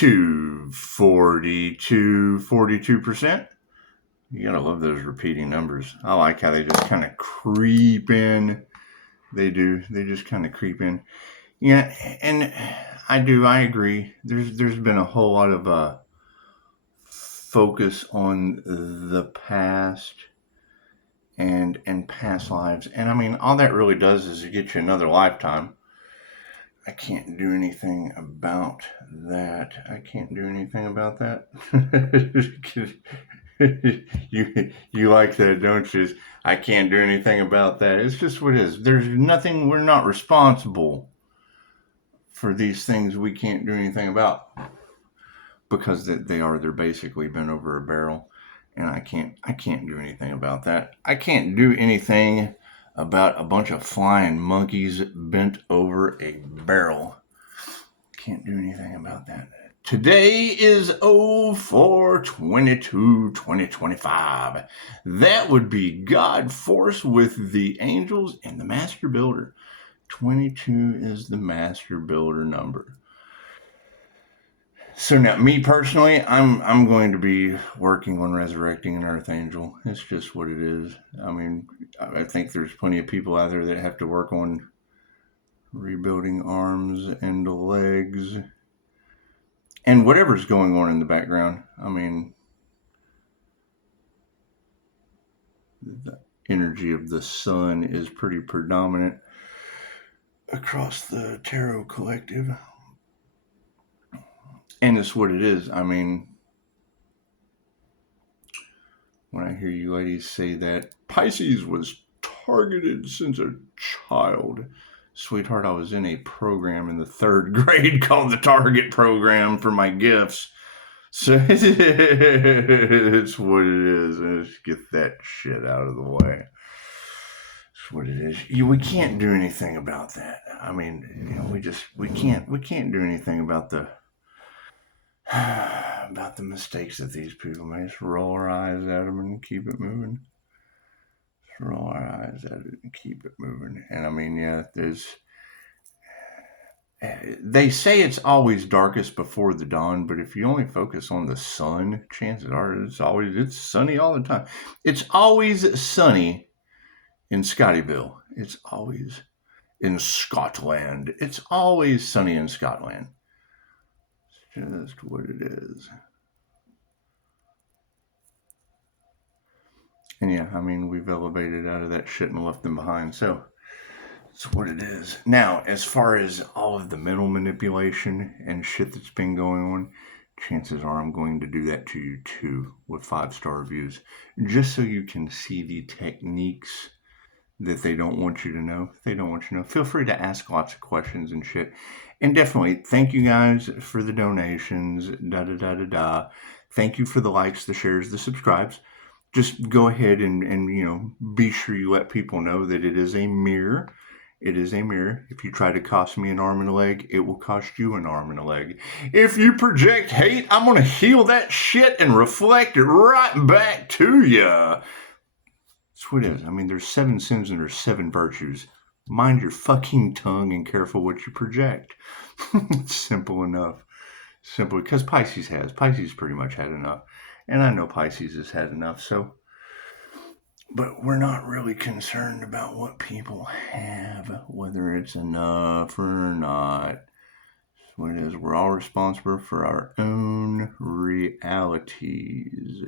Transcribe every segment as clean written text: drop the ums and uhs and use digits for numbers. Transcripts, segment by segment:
42%. You gotta love those repeating numbers. I like how they just kind of creep in. They do. They just kind of creep in. Yeah, and I agree. There's been a whole lot of focus on the past and past lives. And I mean, all that really does is get you another lifetime. I can't do anything about that. You like that, don't you? I can't do anything about that. It's just what it is. There's nothing. We're not responsible for these things we can't do anything about, because they're basically bent over a barrel, and I can't do anything about that. I can't do anything about a bunch of flying monkeys bent over a barrel. Can't do anything about that. Today is 04/22/2025. That would be God Force with the Angels and the Master Builder. 22 is the Master Builder number. So now, me personally, I'm going to be working on resurrecting an Earth Angel. It's just what it is. I mean, I think there's plenty of people out there that have to work on rebuilding arms and legs and whatever's going on in the background. I mean, the energy of the sun is pretty predominant across the tarot collective. And it's what it is. I mean, when I hear you ladies say that Pisces was targeted since a child. Sweetheart, I was in a program in the 3rd grade called the Target Program for my gifts. So it's what it is. Let's get that shit out of the way. It's what it is. We can't do anything about that. I mean, we can't do anything about the mistakes that these people make. Just roll our eyes at them and keep it moving. Just roll our eyes at it and keep it moving. And I mean, yeah, they say it's always darkest before the dawn, but if you only focus on the sun, chances are it's sunny all the time. It's always sunny in Scottyville. It's always in Scotland. It's always sunny in Scotland. It's just what it is. And yeah, I mean, we've elevated out of that shit and left them behind. So it's what it is. Now, as far as all of the mental manipulation and shit that's been going on, chances are I'm going to do that to you too with 5-star reviews, just so you can see the techniques that they don't want you to know. If they don't want you to know, feel free to ask lots of questions and shit. And definitely, thank you guys for the donations, Thank you for the likes, the shares, the subscribes. Just go ahead and be sure you let people know that it is a mirror. It is a mirror. If you try to cost me an arm and a leg, it will cost you an arm and a leg. If you project hate, I'm going to heal that shit and reflect it right back to you. That's what it is. I mean, there's 7 sins and there's 7 virtues. Mind your fucking tongue and careful what you project. It's simple enough. Simple, because Pisces pretty much had enough. And I know Pisces has had enough, so. But we're not really concerned about what people have, whether it's enough or not. That's what it is. We're all responsible for our own realities.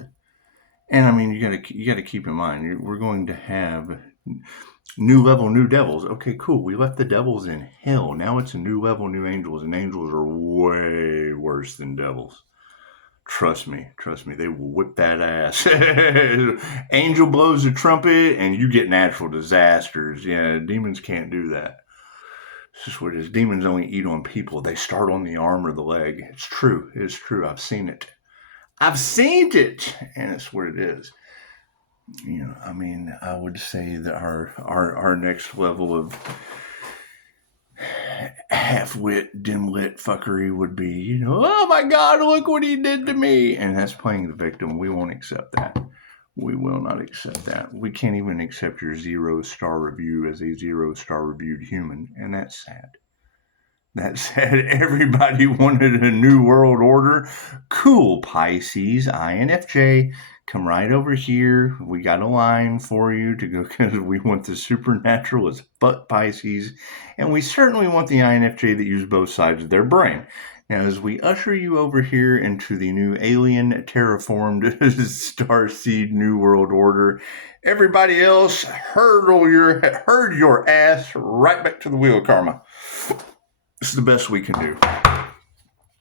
And I mean, you gotta keep in mind, we're going to have new level, new devils. Okay, cool. We left the devils in hell. Now it's a new level, new angels, and angels are way worse than devils. Trust me, they will whip that ass. Angel blows a trumpet and you get natural disasters. Yeah, demons can't do that. It's just what it is. Demons only eat on people. They start on the arm or the leg. It's true. It's true. I've seen it. And it's what it is. I mean, I would say that our next level of half-wit, dim-lit fuckery would be, oh my God, look what he did to me. And that's playing the victim. We won't accept that. We will not accept that. We can't even accept your 0-star review as a 0-star reviewed human. And that's sad. that said everybody wanted a new world order. Cool, Pisces, INFJ, come right over here. We got a line for you to go because we want the supernatural as fuck, Pisces, and we certainly want the INFJ that use both sides of their brain. Now, as we usher you over here into the new alien terraformed starseed new world order, everybody else herd your ass right back to the wheel of karma. It's the best we can do.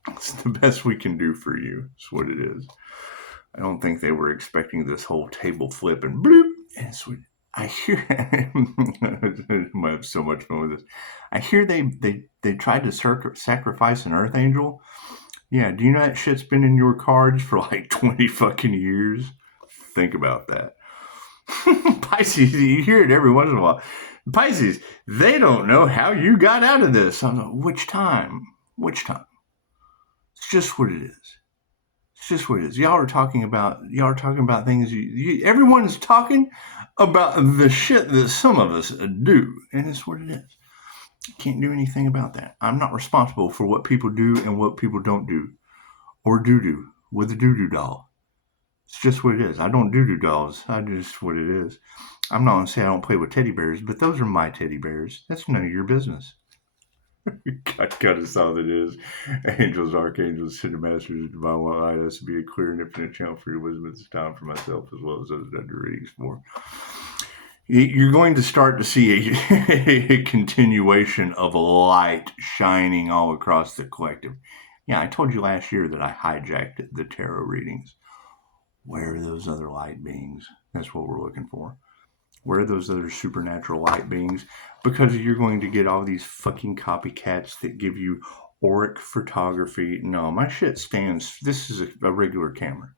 It's the best we can do for you. It's what it is. I don't think they were expecting this whole table flip and bloop. And sweet. I hear I might have so much fun with this. I hear they tried to sacrifice an Earth Angel. Yeah, do you know that shit's been in your cards for like 20 fucking years? Think about that. Pisces, you hear it every once in a while. Pisces, they don't know how you got out of this. I'm like, which time? Which time? It's just what it is. It's just what it is. Y'all are talking about things. Everyone's talking about the shit that some of us do, and it's what it is. Can't do anything about that. I'm not responsible for what people do and what people don't do, or do with a doo-doo doll. It's just what it is. I don't do dolls. I just what it is. I'm not going to say I don't play with teddy bears, but those are my teddy bears. That's none of your business. God cut us all that is. Angels, archangels, cinemasters, divine light has to be a clear and infinite channel for your wisdom at this time for myself as well as those that I do readings for. You're going to start to see a continuation of light shining all across the collective. Yeah, I told you last year that I hijacked the tarot readings. Where are those other light beings? That's what we're looking for. Where are those other supernatural light beings? Because you're going to get all these fucking copycats that give you auric photography. No, my shit stands. This is a regular camera.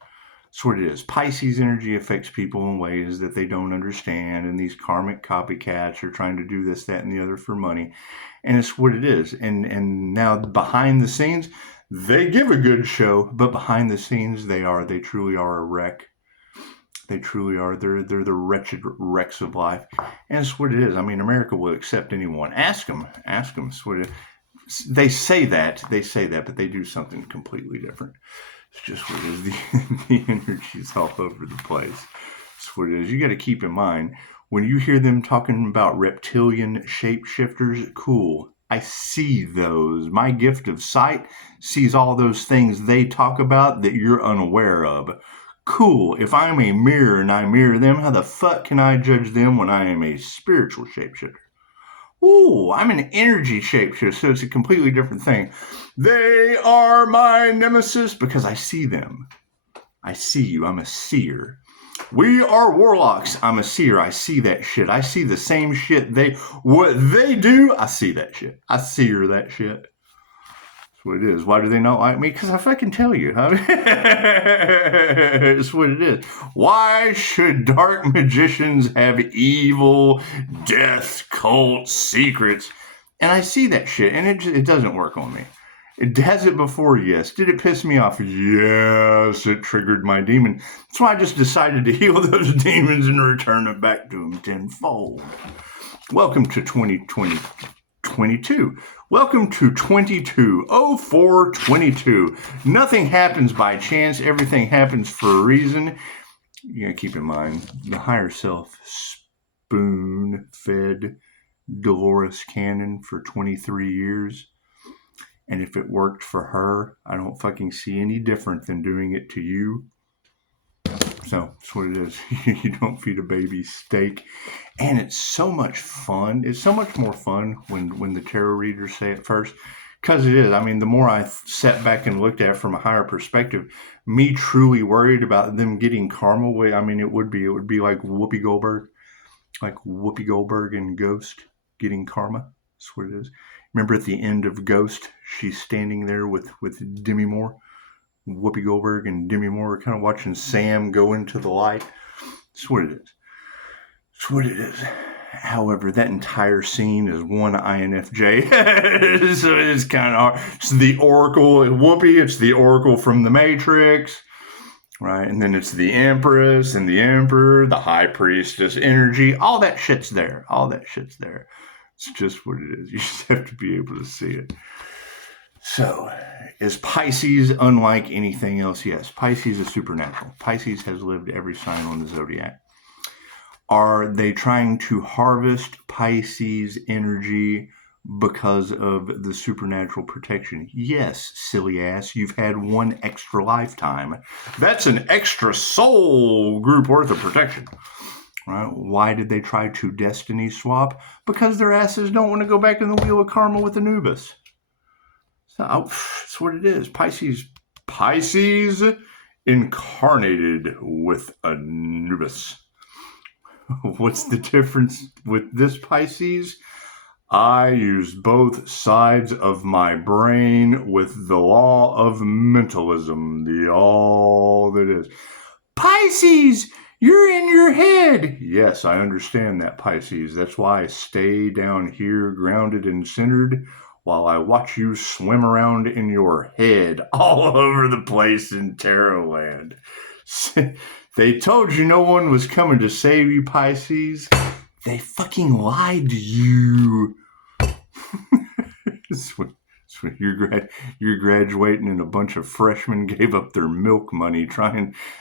That's what it is. Pisces energy affects people in ways that they don't understand. And these karmic copycats are trying to do this, that, and the other for money. And it's what it is. And now behind the scenes, they give a good show, but behind the scenes, they truly are a wreck. They truly are. They're the wretched wrecks of life. And it's what it is. I mean, America will accept anyone. Ask them. It's what it is. They say that, but they do something completely different. It's just what it is. The energy's all over the place. It's what it is. You got to keep in mind, when you hear them talking about reptilian shapeshifters, cool. I see those. My gift of sight sees all those things they talk about that you're unaware of. Cool. If I'm a mirror and I mirror them, how the fuck can I judge them when I am a spiritual shapeshifter? Ooh, I'm an energy shapeshifter, so it's a completely different thing. They are my nemesis because I see them. I see you. I'm a seer. We are warlocks. I'm a seer. I see that shit. I see the same shit. What they do, I see that shit. I seer that shit. That's what it is. Why do they not like me? Because I fucking tell you. It's what it is. Why should dark magicians have evil, death, cult, secrets? And I see that shit, and it doesn't work on me. It has it before, yes. Did it piss me off? Yes, it triggered my demon. That's why I just decided to heal those demons and return it back to them tenfold. Welcome to 2022. Welcome to 220422. Nothing happens by chance. Everything happens for a reason. You gotta keep in mind, the higher self spoon-fed Dolores Cannon for 23 years. And if it worked for her, I don't fucking see any different than doing it to you. So that's what it is. You don't feed a baby steak. And it's so much fun. It's so much more fun when the tarot readers say it first. Because it is. I mean, the more I sat back and looked at it from a higher perspective, me truly worried about them getting karma. I mean, it would be like Whoopi Goldberg. Like Whoopi Goldberg and Ghost getting karma. That's what it is. Remember at the end of Ghost, she's standing there with Demi Moore. Whoopi Goldberg and Demi Moore are kind of watching Sam go into the light. That's what it is. That's what it is. However, that entire scene is one INFJ. So it's kind of hard. It's the Oracle. Whoopi, it's the Oracle from the Matrix. Right? And then it's the Empress and the Emperor, the High Priestess energy. All that shit's there. It's just what it is. You just have to be able to see it. So, is Pisces unlike anything else? Yes, Pisces is supernatural. Pisces has lived every sign on the zodiac. Are they trying to harvest Pisces energy because of the supernatural protection? Yes, silly ass. You've had one extra lifetime. That's an extra soul group worth of protection. Right? Why did they try to destiny swap? Because their asses don't want to go back in the wheel of karma with Anubis. So that's what it is. Pisces incarnated with Anubis. What's the difference with this Pisces? I use both sides of my brain with the law of mentalism, the all that is. Pisces, you're in your head. Yes, I understand that, Pisces. That's why I stay down here grounded and centered while I watch you swim around in your head all over the place in Tarot land. They told you no one was coming to save you, Pisces. They fucking lied to you. You're graduating and a bunch of freshmen gave up their milk money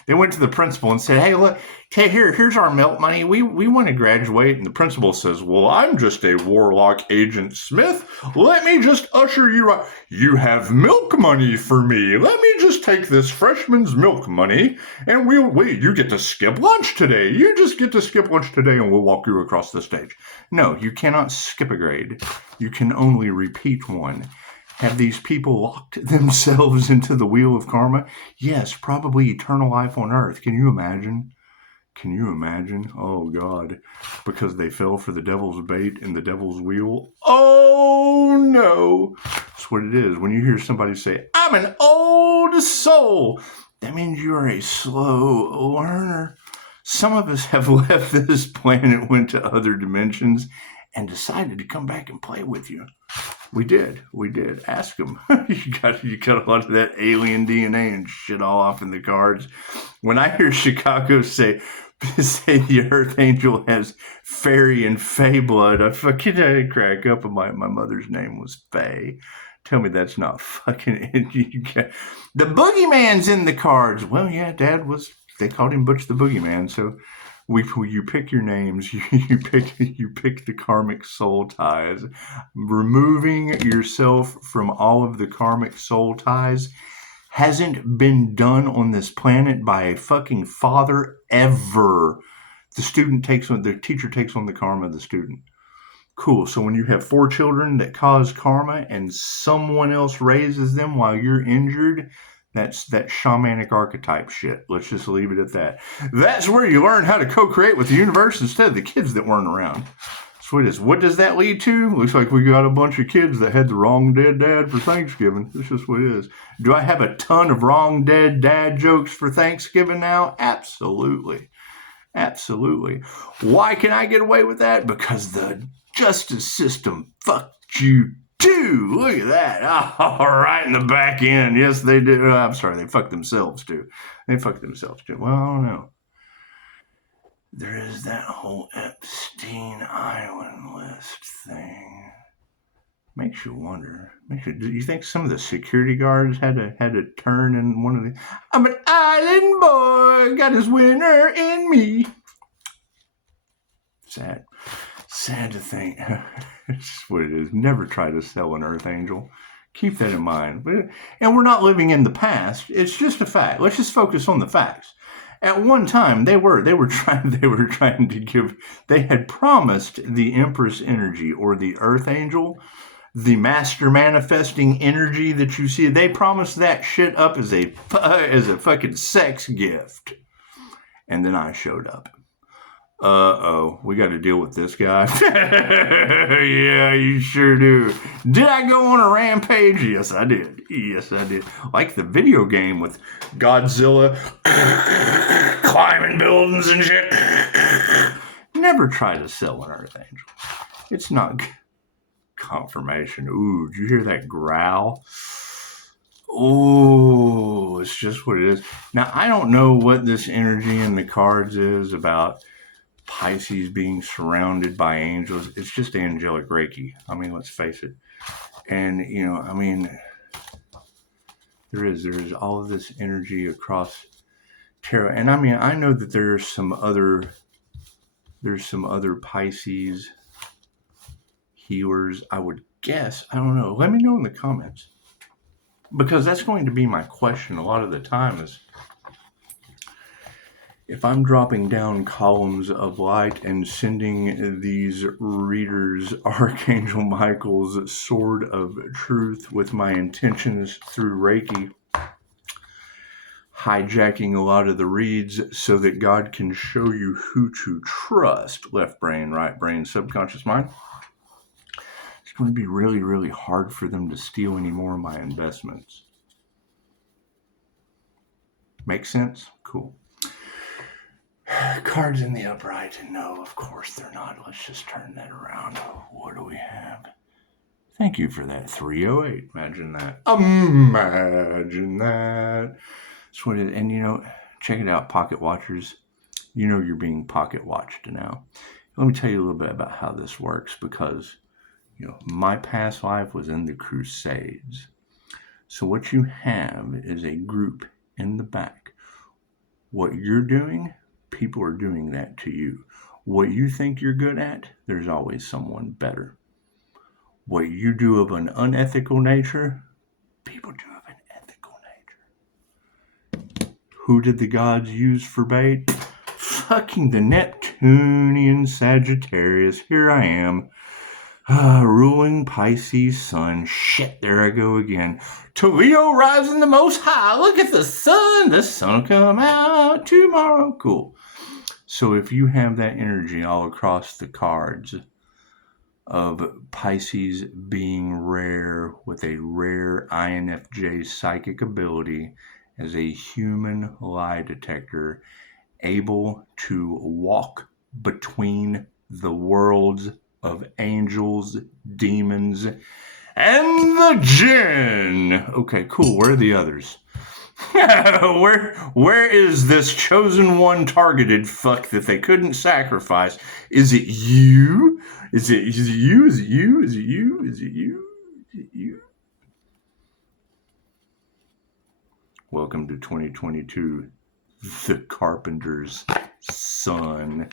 they went to the principal and said, hey, look, here's our milk money. We want to graduate. And the principal says, well, I'm just a warlock agent Smith. Let me just usher you out. You have milk money for me. Let me just take this freshman's milk money and you get to skip lunch today. You just get to skip lunch today and we'll walk you across the stage. No, you cannot skip a grade. You can only repeat one. Have these people locked themselves into the wheel of karma? Yes, probably eternal life on earth. Can you imagine? Can you imagine? Oh, God. Because they fell for the devil's bait and the devil's wheel? Oh, no. That's what it is. When you hear somebody say, I'm an old soul, that means you're a slow learner. Some of us have left this planet, went to other dimensions, and decided to come back and play with you. We did. Ask them. You got a lot of that alien DNA and shit all off in the cards. When I hear Chicago say the Earth Angel has fairy and fae blood, I fucking crack up. And my mother's name was Faye. Tell me that's not fucking it. The boogeyman's in the cards. Well, yeah, Dad they called him Butch the Boogeyman, so you pick your names, you pick the karmic soul ties. Removing yourself from all of the karmic soul ties hasn't been done on this planet by a fucking father ever. The teacher takes on the karma of the student. Cool. So when you have 4 children that cause karma and someone else raises them while you're injured, that's that shamanic archetype shit. Let's just leave it at that. That's where you learn how to co-create with the universe instead of the kids that weren't around. So it is. What does that lead to? Looks like we got a bunch of kids that had the wrong dead dad for Thanksgiving. That's just what it is. Do I have a ton of wrong dead dad jokes for Thanksgiving now? Absolutely. Absolutely. Why can I get away with that? Because the justice system fucked you too. Look at that. Oh, right in the back end. Yes, they did. I'm sorry, they fucked themselves too. Well, I don't know. There is that whole Epstein Island list thing. Makes you wonder. Do you think some of the security guards had to turn in one of the? I'm an island boy, got his winner in me. Sad to think. It's just what it is. Never try to sell an Earth Angel. Keep that in mind. And we're not living in the past. It's just a fact. Let's just focus on the facts. At one time, they were trying to give. They had promised the Empress energy or the Earth Angel, the master manifesting energy that you see. They promised that shit up as a fucking sex gift, and then I showed up. We got to deal with this guy. Yeah, you sure do. Did I go on a rampage? Yes, I did. Like the video game with Godzilla climbing buildings and shit. Never try to sell an Earth Angel. It's not confirmation. Ooh, did you hear that growl? Oh, it's just what it is. Now, I don't know what this energy in the cards is about Pisces being surrounded by angels. It's just angelic Reiki. I mean, let's face it. And, There is all of this energy across tarot. And I mean, I know that there's some other Pisces healers, I would guess. I don't know. Let me know in the comments. Because that's going to be my question a lot of the time is, if I'm dropping down columns of light and sending these readers Archangel Michael's sword of truth with my intentions through Reiki, hijacking a lot of the reads so that God can show you who to trust, left brain, right brain, subconscious mind, it's going to be really, really hard for them to steal any more of my investments. Make sense? Cool. Cards in the upright. No, of course they're not. Let's just turn that around. What do we have? Thank you for that. 308. Imagine that. Imagine that. That's what it, and you know, check it out, pocket watchers. You know you're being pocket watched now. Let me tell you a little bit about how this works, because you know my past life was in the Crusades. So what you have is a group in the back. What you're doing, people are doing that to you. What you think you're good at, there's always someone better. What you do of an unethical nature, people do of an ethical nature. Who did the gods use for bait? Fucking the Neptunian Sagittarius. Here I am. Ruling Pisces sun. Shit, there I go again. To Leo rising the most high. Look at the sun. The sun will come out tomorrow. Cool. So if you have that energy all across the cards of Pisces being rare with a rare INFJ psychic ability as a human lie detector, able to walk between the worlds of angels, demons, and the jinn. Okay, cool. Where are the others? Where is this chosen one targeted fuck that they couldn't sacrifice? Is it you? Is it you? Is it you? Is it you? Is it you? Is it you? Welcome to 2022, the Carpenter's son.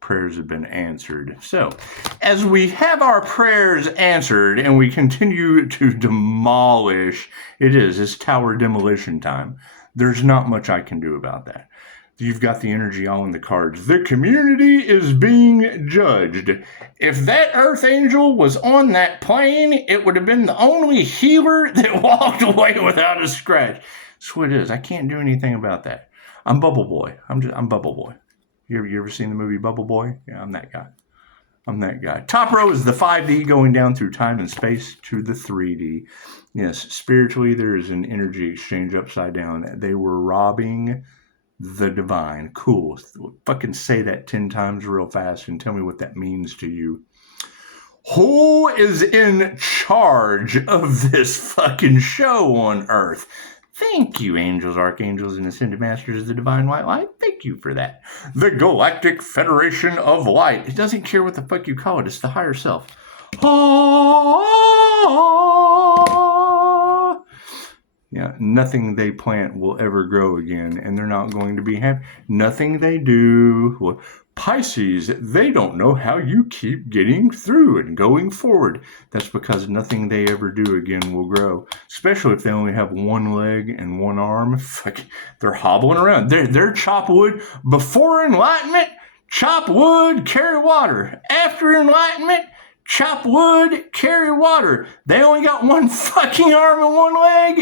Prayers have been answered. So, as we have our prayers answered and we continue to demolish, it's tower demolition time. There's not much I can do about that. You've got the energy all in the cards. The community is being judged. If that Earth Angel was on that plane, it would have been the only healer that walked away without a scratch. That's what it is. I can't do anything about that. I'm Bubble Boy. I'm Bubble Boy. You ever seen the movie Bubble Boy? Yeah, I'm that guy. Top row is the 5D going down through time and space to the 3D. Yes, spiritually there is an energy exchange upside down. They were robbing the divine. Cool. Fucking say that 10 times real fast and tell me what that means to you. Who is in charge of this fucking show on Earth? Thank you, angels, archangels, and ascended masters of the divine white light. Thank you for that. The Galactic Federation of Light. It doesn't care what the fuck you call it. It's the higher self. Yeah, nothing they plant will ever grow again, and they're not going to be happy. Nothing they do. Well, Pisces, they don't know how you keep getting through and going forward. That's because nothing they ever do again will grow. Especially if they only have one leg and one arm. Fuck, they're hobbling around. They're chop wood. Before enlightenment, chop wood, carry water. After enlightenment, chop wood, carry water. They only got one fucking arm and one leg.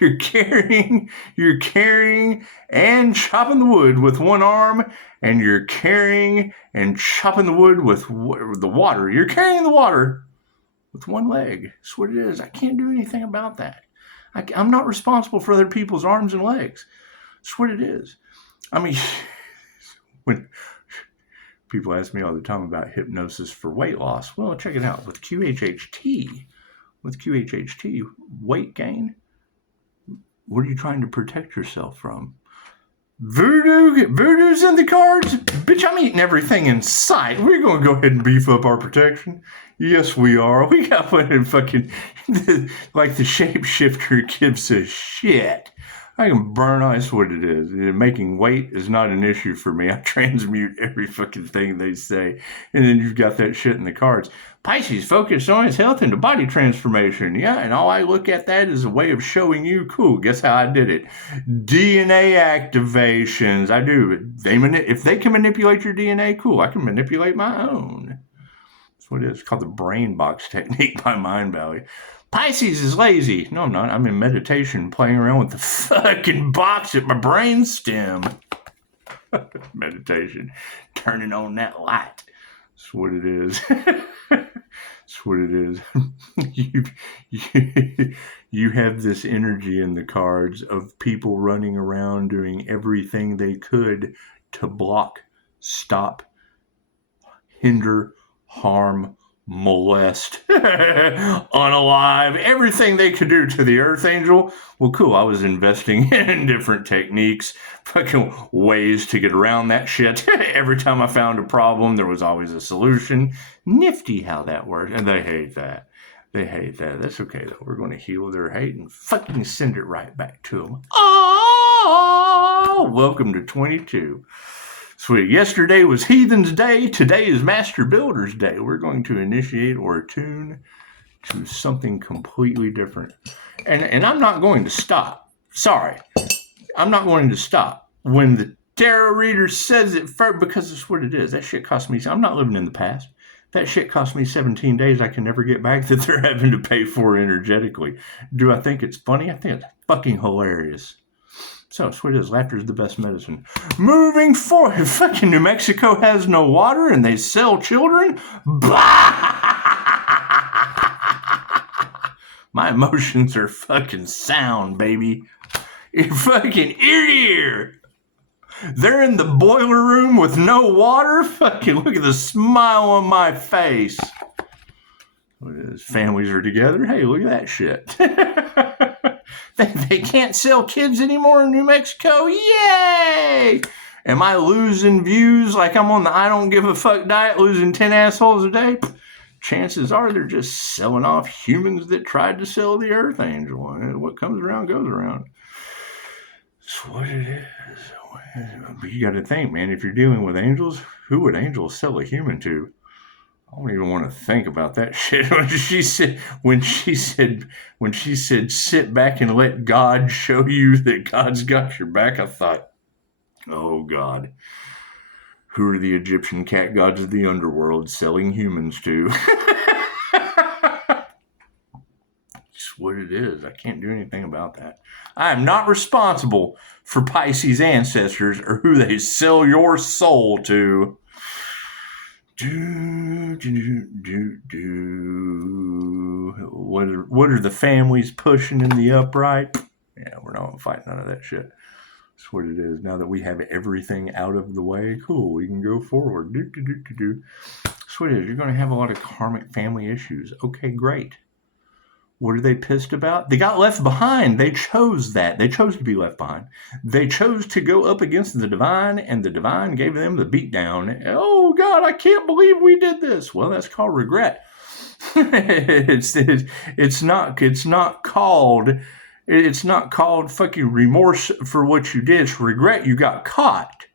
You're carrying and chopping the wood with one arm, and you're carrying and chopping the wood with the water. You're carrying the water with one leg. That's what it is. I can't do anything about that. I'm not responsible for other people's arms and legs. That's what it is. I mean, when people ask me all the time about hypnosis for weight loss, well, check it out. With QHHT, weight gain, what are you trying to protect yourself from? Voodoo's in the cards? Bitch, I'm eating everything in sight. We're going to go ahead and beef up our protection. Yes, we are. We got one in fucking, like the shapeshifter gives a shit. I can burn ice what it is. Making weight is not an issue for me. I transmute every fucking thing they say. And then you've got that shit in the cards. Pisces focused on his health and the body transformation. Yeah, and all I look at that is a way of showing you, cool, guess how I did it? DNA activations. I do. If they can manipulate your DNA, cool, I can manipulate my own. That's what it is. It's called the brain box technique by Mind Valley. Pisces is lazy. No, I'm not. I'm in meditation playing around with the fucking box at my brain stem. Meditation. Turning on that light. That's what it is. That's what it is. You have this energy in the cards of people running around doing everything they could to block, stop, hinder, harm, molest, unalive, everything they could do to the Earth Angel. Well, cool, I was investing in different techniques, fucking ways to get around that shit. Every time I found a problem, there was always a solution. Nifty how that works. And they hate that. They hate that. That's okay, though. We're going to heal their hate and fucking send it right back to them. Oh, welcome to 22. Sweet. Yesterday was Heathen's Day. Today is Master Builder's Day. We're going to initiate or attune to something completely different. And I'm not going to stop. Sorry. I'm not going to stop. When the tarot reader says it first, because it's what it is. That shit cost me. I'm not living in the past. That shit cost me 17 days I can never get back that they're having to pay for energetically. Do I think it's funny? I think it's fucking hilarious. So, sweet as laughter is the best medicine. Moving forward, fucking New Mexico has no water and they sell children? Bah! My emotions are fucking sound, baby. You're fucking ear to ear. They're in the boiler room with no water? Fucking look at the smile on my face. Families are together. Hey, look at that shit. They can't sell kids anymore in New Mexico. Yay! Am I losing views like I'm on the I don't give a fuck diet, losing 10 assholes a day? Chances are they're just selling off humans that tried to sell the Earth Angel. What comes around goes around. That's what it is. But you got to think, man, if you're dealing with angels, who would angels sell a human to? I don't even want to think about that shit. When she said, sit back and let God show you that God's got your back, I thought, oh God, who are the Egyptian cat gods of the underworld selling humans to? It's what it is. I can't do anything about that. I am not responsible for Pisces ancestors or who they sell your soul to. What are the families pushing in the upright? Yeah, we're not fighting none of that shit. That's what it is. Now that we have everything out of the way, cool, we can go forward. That's what it is. You're going to have a lot of karmic family issues. Okay, great. What are they pissed about? They got left behind. They chose that. They chose to be left behind. They chose to go up against the divine, and the divine gave them the beatdown. Oh, God, I can't believe we did this. Well, that's called regret. It's not called fucking remorse for what you did. It's regret you got caught.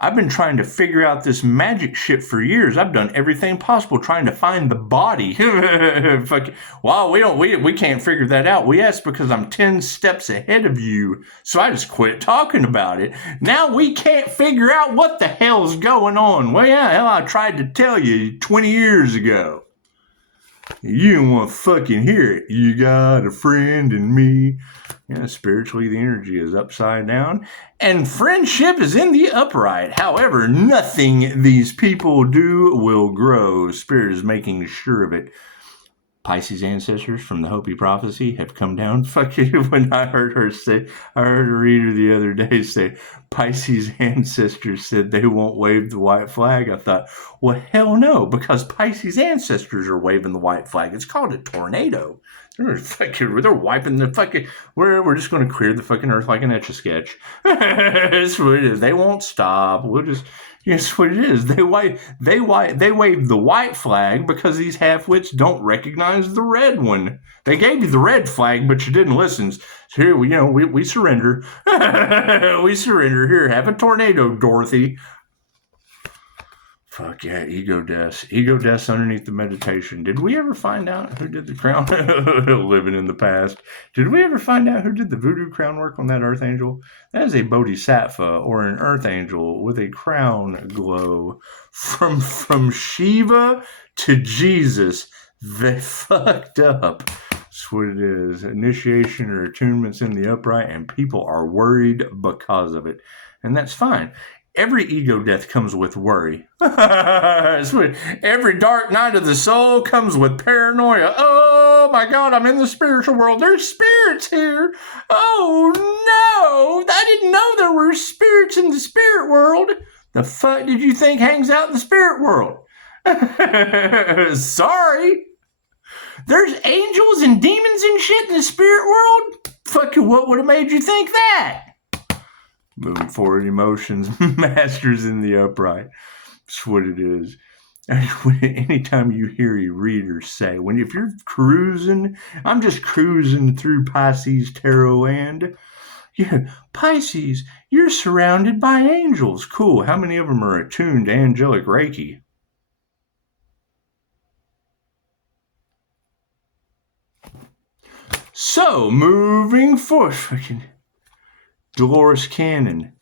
I've been trying to figure out this magic shit for years. I've done everything possible trying to find the body. Well, we can't figure that out. That's because I'm 10 steps ahead of you. So I just quit talking about it. Now we can't figure out what the hell's going on. Well, yeah, hell, I tried to tell you 20 years ago. You don't want to fucking hear it. You got a friend in me. Yeah, spiritually, the energy is upside down, and friendship is in the upright. However, nothing these people do will grow. Spirit is making sure of it. Pisces ancestors from the Hopi prophecy have come down. Fucking, when I heard her reader the other day say, Pisces ancestors said they won't wave the white flag. I thought, well, hell no, because Pisces ancestors are waving the white flag. It's called a tornado. They're wiping the fucking. We're just going to clear the fucking earth like an Etch-a-Sketch. That's what it is. They won't stop. We'll just. That's what it is. They wave the white flag because these half-wits don't recognize the red one. They gave you the red flag, but you didn't listen. So here, we surrender. We surrender. Here, have a tornado, Dorothy. Fuck yeah, ego deaths. Ego deaths underneath the meditation. Did we ever find out who did the crown? Living in the past. Did we ever find out who did the voodoo crown work on that earth angel? That is a bodhisattva or an earth angel with a crown glow. From Shiva to Jesus. They fucked up. That's what it is. Initiation or attunements in the upright, and people are worried because of it. And that's fine. Every ego death comes with worry. Every dark night of the soul comes with paranoia. Oh my God, I'm in the spiritual world. There's spirits here. Oh no, I didn't know there were spirits in the spirit world. The fuck did you think hangs out in the spirit world? Sorry. There's angels and demons and shit in the spirit world? Fucking what would have made you think that? Moving forward emotions, masters in the upright. That's what it is. Anytime you hear a reader say, if you're cruising, I'm just cruising through Pisces tarot land. Yeah, Pisces, you're surrounded by angels. Cool. How many of them are attuned to angelic Reiki? So, moving forward, fucking Dolores Cannon,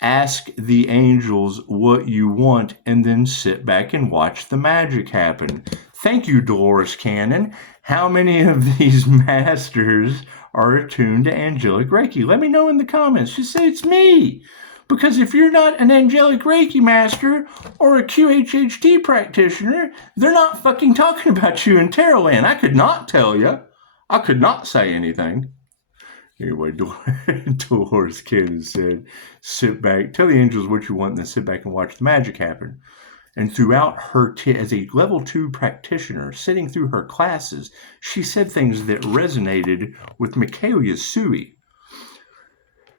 ask the angels what you want and then sit back and watch the magic happen. Thank you, Dolores Cannon. How many of these masters are attuned to angelic Reiki? Let me know in the comments. Just say it's me. Because if you're not an angelic Reiki master or a QHHT practitioner, they're not fucking talking about you in tarot land. I could not tell you. I could not say anything. Anyway, Dolores Cannon said, sit back, tell the angels what you want, and then sit back and watch the magic happen. And throughout her, as a level 2 practitioner, sitting through her classes, she said things that resonated with Michaela Sui.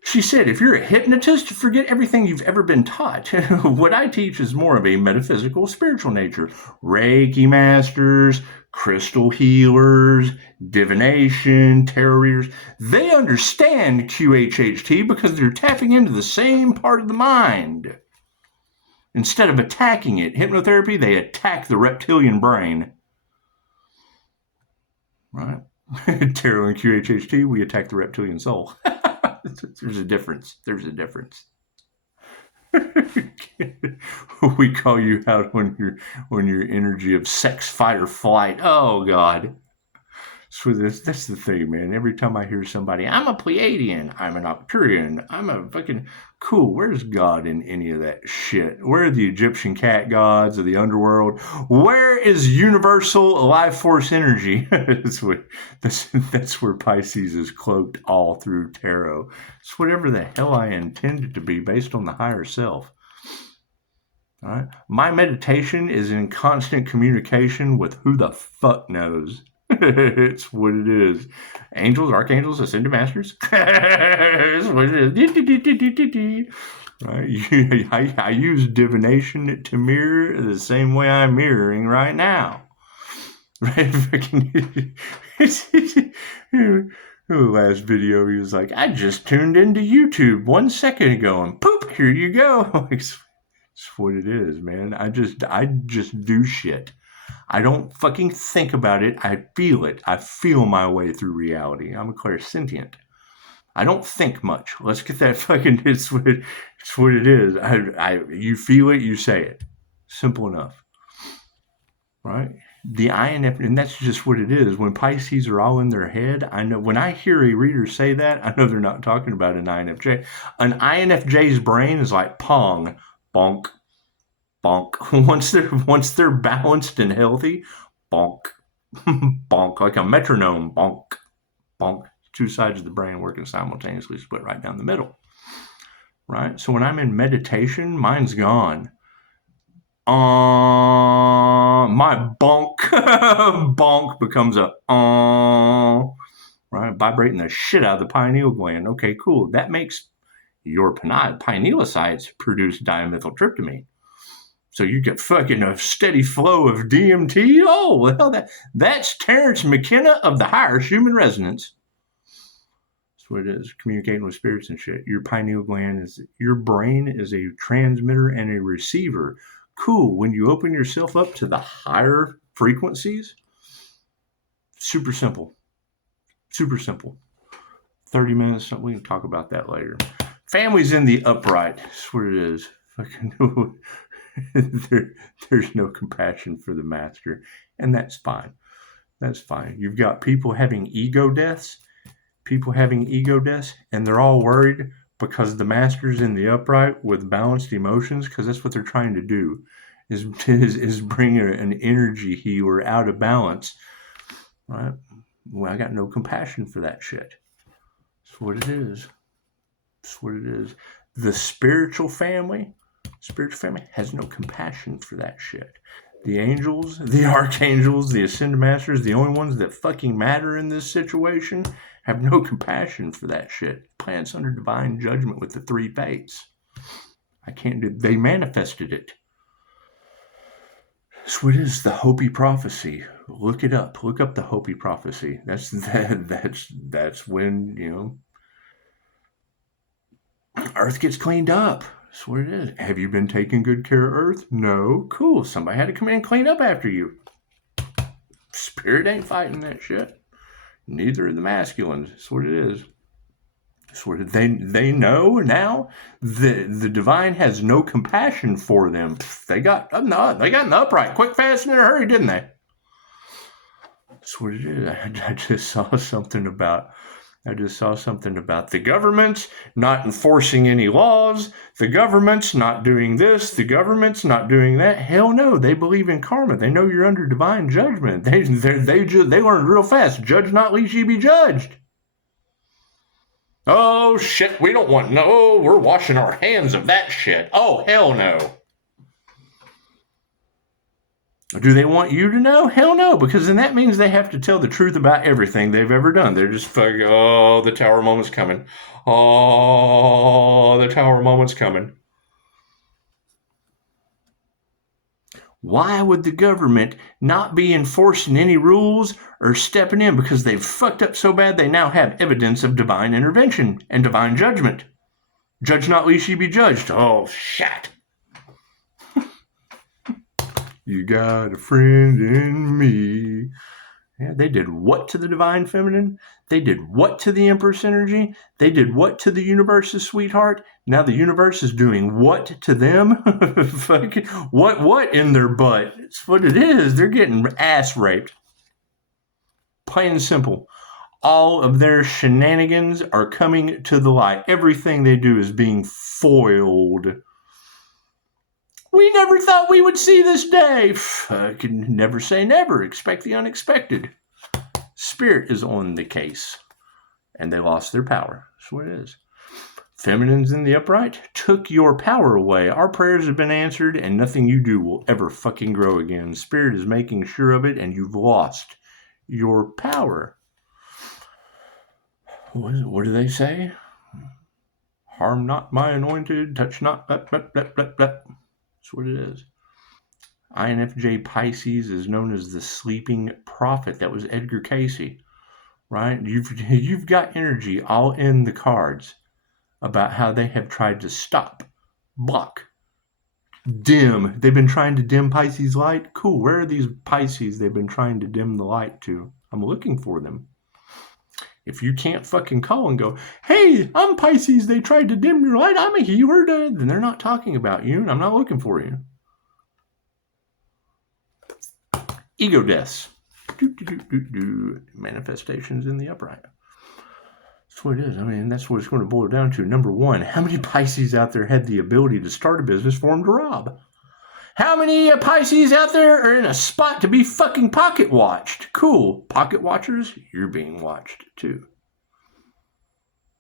She said, if you're a hypnotist, forget everything you've ever been taught. What I teach is more of a metaphysical, spiritual nature. Reiki masters, crystal healers, divination, tarot readers, they understand QHHT because they're tapping into the same part of the mind. Instead of attacking it, hypnotherapy, they attack the reptilian brain. Right? Tarot and QHHT, we attack the reptilian soul. There's a difference. There's a difference. We call you out on your energy of sex, fight, or flight. Oh God. So that's the thing, man. Every time I hear somebody, I'm a Pleiadian, I'm an Arcturian, I'm a fucking cool. Where's God in any of that shit? Where are the Egyptian cat gods of the underworld? Where is universal life force energy? that's where Pisces is cloaked all through tarot. It's whatever the hell I intend it to be based on the higher self. All right? My meditation is in constant communication with who the fuck knows. It's what it is. Angels, archangels, ascended masters. It's what it is. Right? I use divination to mirror the same way I'm mirroring right now. Right? The last video, he was like, I just tuned into YouTube 1 second ago, and poop, here you go. It's what it is, man. I just do shit. I don't fucking think about it. I feel it. I feel my way through reality. I'm a clairsentient. I don't think much. Let's get that fucking. It's what it is. You feel it. You say it. Simple enough. Right? The INF, and that's just what it is. When Pisces are all in their head, I know. When I hear a reader say that, I know they're not talking about an INFJ. An INFJ's brain is like Pong, bonk. Bonk. Once they're balanced and healthy, bonk, bonk, like a metronome, bonk, bonk. 2 sides of the brain working simultaneously, split right down the middle. Right? So when I'm in meditation, mine's gone. my bonk, bonk becomes a right, vibrating the shit out of the pineal gland. Okay, cool. That makes your pinealocytes produce dimethyltryptamine. So you get fucking a steady flow of DMT. Oh, well, that's Terrence McKenna of the higher human resonance. That's what it is, communicating with spirits and shit. Your pineal gland is, your brain is a transmitter and a receiver. Cool. When you open yourself up to the higher frequencies, super simple. Super simple. 30 minutes, we can talk about that later. Family's in the upright. That's what it is. Fucking there's no compassion for the master, and that's fine. That's fine. You've got people having ego deaths, and they're all worried because the master's in the upright with balanced emotions, because that's what they're trying to do, is bring an energy healer out of balance, right? Well, I got no compassion for that shit. That's what it is. That's what it is. The spiritual family has no compassion for that shit. The angels, the archangels, the ascended masters, the only ones that fucking matter in this situation, have no compassion for that shit. Plants under divine judgment with the three fates. They manifested it. That's what it is, the Hopi prophecy. Look it up. Look up the Hopi prophecy. That's when, Earth gets cleaned up. That's what it is. Have you been taking good care of Earth? No. Cool. Somebody had to come in and clean up after you. Spirit ain't fighting that shit. Neither are the masculines. That's what it is. That's what they know now. The divine has no compassion for them. They got in the upright quick, fast, and in a hurry, didn't they? That's what it is. I just saw something about the government not enforcing any laws, the government's not doing this, the government's not doing that. Hell no, they believe in karma. They know you're under divine judgment. They learned real fast. Judge not, lest ye be judged. Oh shit, we don't want no. We're washing our hands of that shit. Oh hell no. Do they want you to know? Hell no, because then that means they have to tell the truth about everything they've ever done. They're just fucking, oh, the tower moment's coming. Oh, the tower moment's coming. Why would the government not be enforcing any rules or stepping in? Because they've fucked up so bad they now have evidence of divine intervention and divine judgment. Judge not, lest ye be judged. Oh, shit. You got a friend in me. Yeah, they did what to the divine feminine? They did what to the Empress energy? They did what to the universe's sweetheart? Now the universe is doing what to them? What in their butt? It's what it is. They're getting ass raped. Plain and simple. All of their shenanigans are coming to the light. Everything they do is being foiled. We never thought we would see this day. I can never say never. Expect the unexpected. Spirit is on the case. And they lost their power. That's what it is. Feminines in the upright took your power away. Our prayers have been answered, and nothing you do will ever fucking grow again. Spirit is making sure of it, and you've lost your power. What do they say? Harm not my anointed, touch not, blah, blah, blah, blah, blah. That's what it is. INFJ Pisces is known as the sleeping prophet. That was Edgar Cayce, right? You've got energy all in the cards about how they have tried to stop, block, dim. They've been trying to dim Pisces light. Cool. Where are these Pisces they've been trying to dim the light to? I'm looking for them. If you can't fucking call and go, hey, I'm Pisces, they tried to dim your light, I'm a healer, then they're not talking about you, and I'm not looking for you. Ego deaths. Manifestations in the upright. That's what it is. I mean, that's what it's going to boil down to. Number one, how many Pisces out there had the ability to start a business for them to rob? How many Pisces out there are in a spot to be fucking pocket watched? Cool. Pocket watchers, you're being watched too.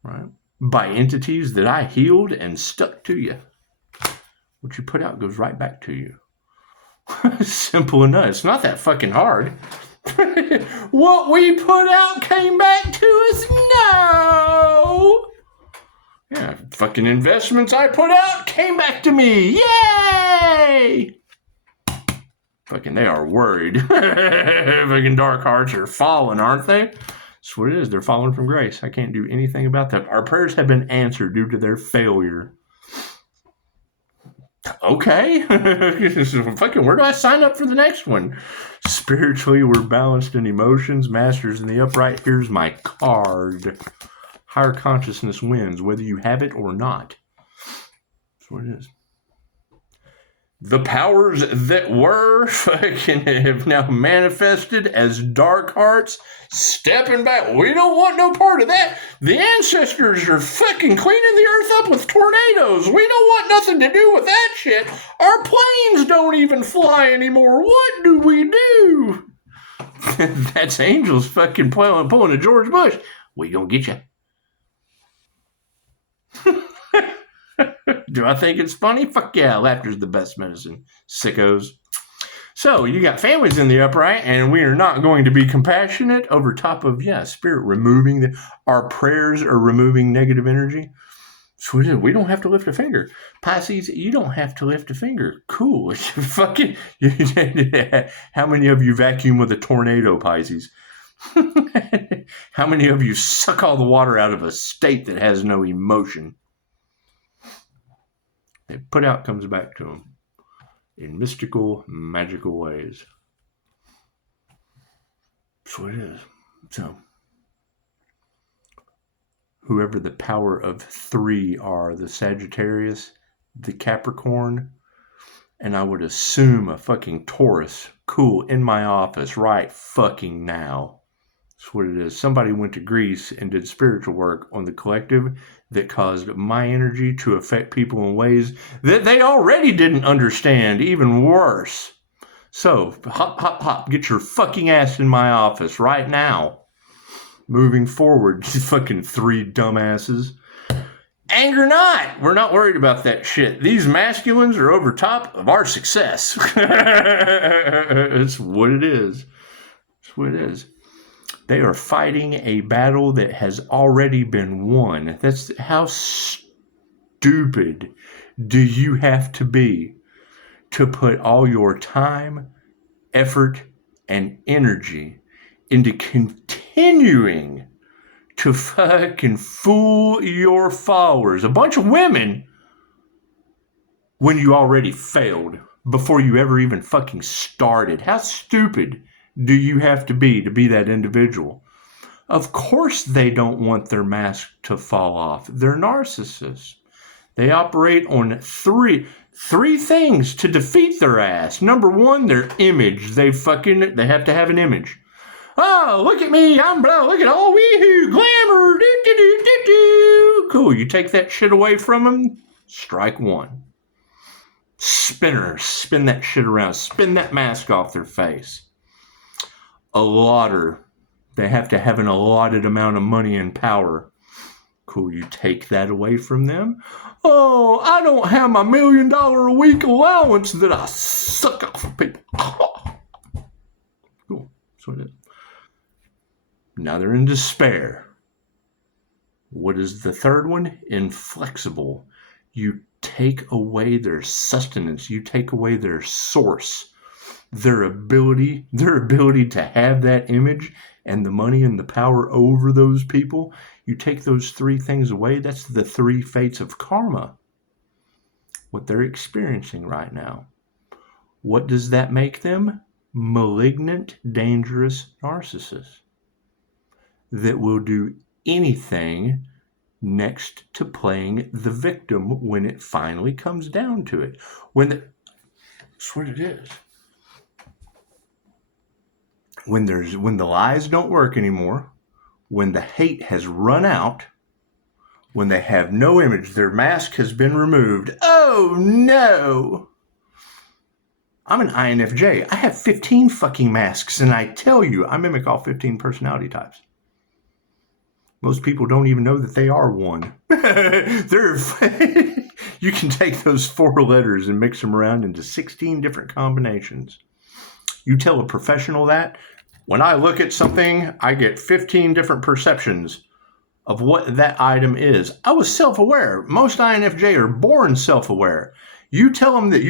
Right? By entities that I healed and stuck to you. What you put out goes right back to you. Simple enough. It's not that fucking hard. What we put out came back to us? No! Yeah, fucking investments I put out came back to me. Yay! Fucking, they are worried. Fucking dark hearts are falling, aren't they? That's what it is. They're falling from grace. I can't do anything about that. Our prayers have been answered due to their failure. Okay. Fucking, where do I sign up for the next one? Spiritually, we're balanced in emotions, masters in the upright. Here's my card. Higher consciousness wins, whether you have it or not. That's what it is. The powers that were fucking have now manifested as dark hearts, stepping back. We don't want no part of that. The ancestors are fucking cleaning the earth up with tornadoes. We don't want nothing to do with that shit. Our planes don't even fly anymore. What do we do? That's angels fucking pulling a George Bush. We gonna get you. Do I think it's funny? Fuck yeah, laughter's the best medicine, sickos. So, you got families in the upright, and we are not going to be compassionate over top of, spirit removing. Our prayers are removing negative energy. So we don't have to lift a finger. Pisces, you don't have to lift a finger. Cool. Fucking, how many of you vacuum with a tornado, Pisces? How many of you suck all the water out of a state that has no emotion? They put out comes back to them in mystical, magical ways. That's what it is. So, whoever the power of 3 are, the Sagittarius, the Capricorn, and I would assume a fucking Taurus, cool, in my office right fucking now. That's what it is. Somebody went to Greece and did spiritual work on the collective that caused my energy to affect people in ways that they already didn't understand, even worse. So, hop, hop, hop, get your fucking ass in my office right now. Moving forward, fucking 3 dumbasses. Anger not. We're not worried about that shit. These masculines are over top of our success. It's what it is. It's what it is. They are fighting a battle that has already been won. That's how stupid do you have to be to put all your time, effort, and energy into continuing to fucking fool your followers, a bunch of women, when you already failed before you ever even fucking started? How stupid do you have to be that individual? Of course they don't want their mask to fall off. They're narcissists. They operate on three things to defeat their ass. Number 1, their image. They have to have an image. Oh, look at me, I'm blah, look at all wee-hoo, glamour, do-do-do-do-do. Cool, you take that shit away from them, strike 1. Spin that shit around, spin that mask off their face. Allotter, they have to have an allotted amount of money and power. Cool, you take that away from them. Oh, I don't have my $1 million a week allowance that I suck off of people. Cool, that's what it is. Now they're in despair. What is the third one? Inflexible. You take away their sustenance. You take away their source. Their ability to have that image and the money and the power over those people. You take those 3 things away. That's the 3 fates of karma. What they're experiencing right now. What does that make them? Malignant, dangerous narcissists that will do anything next to playing the victim when it finally comes down to it. That's what it is. When the lies don't work anymore, when the hate has run out, when they have no image, their mask has been removed. Oh no! I'm an INFJ. I have 15 fucking masks, and I tell you, I mimic all 15 personality types. Most people don't even know that they are one. You can take those 4 letters and mix them around into 16 different combinations. You tell a professional that, when I look at something, I get 15 different perceptions of what that item is. I was self-aware. Most INFJ are born self-aware. You tell them that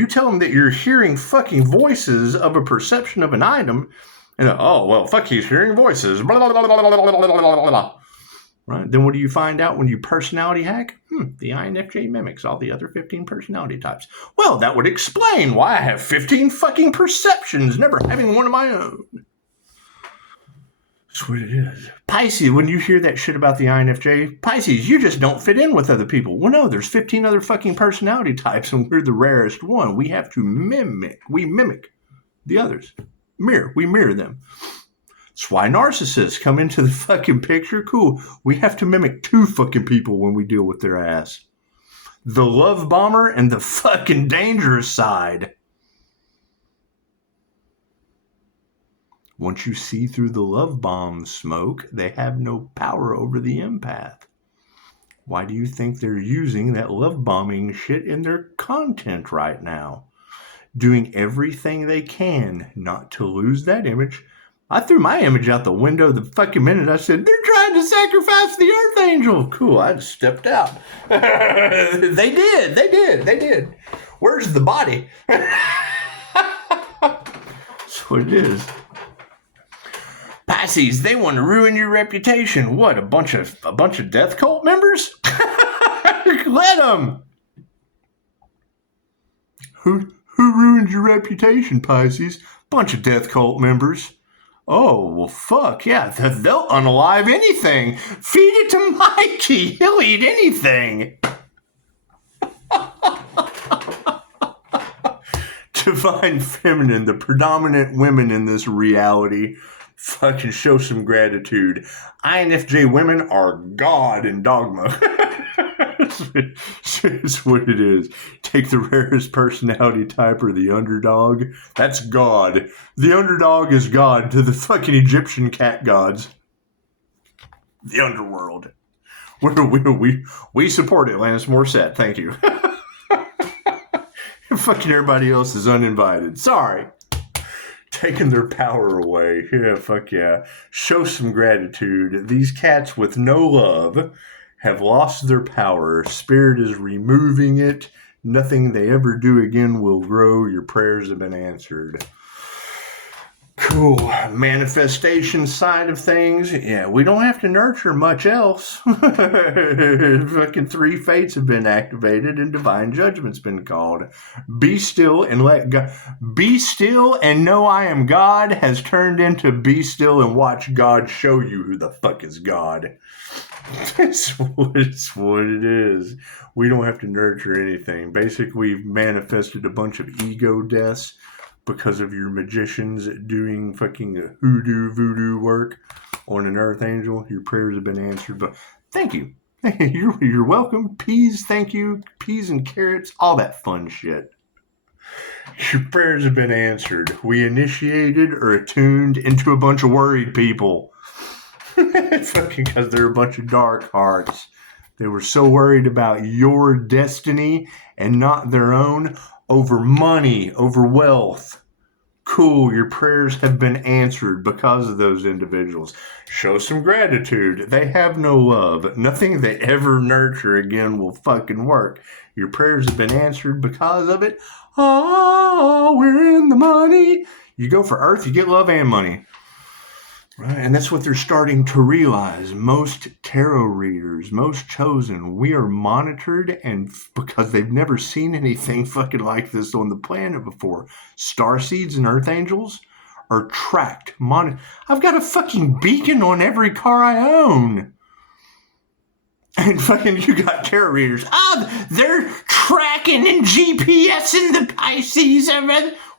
you're hearing fucking voices of a perception of an item, and oh well, fuck, he's hearing voices. Blah, blah, blah, blah, blah, blah, blah, blah. Right? Then what do you find out when you personality hack? The INFJ mimics all the other 15 personality types. Well, that would explain why I have 15 fucking perceptions, never having one of my own. That's what it is. Pisces, when you hear that shit about the INFJ, Pisces, you just don't fit in with other people. Well, no, there's 15 other fucking personality types, and we're the rarest one. We have to mimic. We mimic the others. We mirror them. That's why narcissists come into the fucking picture. Cool. We have to mimic 2 fucking people when we deal with their ass. The love bomber and the fucking dangerous side. Once you see through the love bomb smoke, they have no power over the empath. Why do you think they're using that love bombing shit in their content right now? Doing everything they can not to lose that image. I threw my image out the window the fucking minute I said, they're trying to sacrifice the Earth Angel. Cool, I just stepped out. They did. Where's the body? That's what it is. Pisces, they want to ruin your reputation. What, a bunch of death cult members? Let them. Who ruined your reputation, Pisces? Bunch of death cult members. Oh, well, fuck, yeah, they'll unalive anything. Feed it to Mikey. He'll eat anything. Divine feminine, the predominant women in this reality. Fucking show some gratitude. INFJ women are God in dogma. It's what it is. Take the rarest personality type or the underdog. That's God. The underdog is God to the fucking Egyptian cat gods. The underworld. We support Atlantis Morissette. Thank you. Fucking everybody else is uninvited. Sorry. Taking their power away. Yeah, fuck yeah. Show some gratitude. These cats with no love have lost their power. Spirit is removing it. Nothing they ever do again will grow. Your prayers have been answered. Cool. Manifestation side of things. Yeah, we don't have to nurture much else. Fucking 3 fates have been activated and divine judgment's been called. Be still and let God. Be still and know I am God has turned into be still and watch God show you who the fuck is God. It's what it is. We don't have to nurture anything. Basically, we've manifested a bunch of ego deaths because of your magicians doing fucking hoodoo voodoo work on an earth angel. Your prayers have been answered. But thank you. You're welcome. Peas, thank you. Peas and carrots, all that fun shit. Your prayers have been answered. We initiated or attuned into a bunch of worried people. Fucking because they're a bunch of dark hearts. They were so worried about your destiny and not their own, over money, over wealth. Cool, your prayers have been answered because of those individuals. Show some gratitude. They have no love. Nothing they ever nurture again will fucking work. Your prayers have been answered because of it. Oh, we're in the money. You go for earth, you get love and money. Right, and that's what they're starting to realize. Most tarot readers, most chosen, we are monitored, and because they've never seen anything fucking like this on the planet before. Starseeds and earth angels are tracked. I've got a fucking beacon on every car I own. And fucking you got tarot readers. They're tracking and GPSing the Pisces.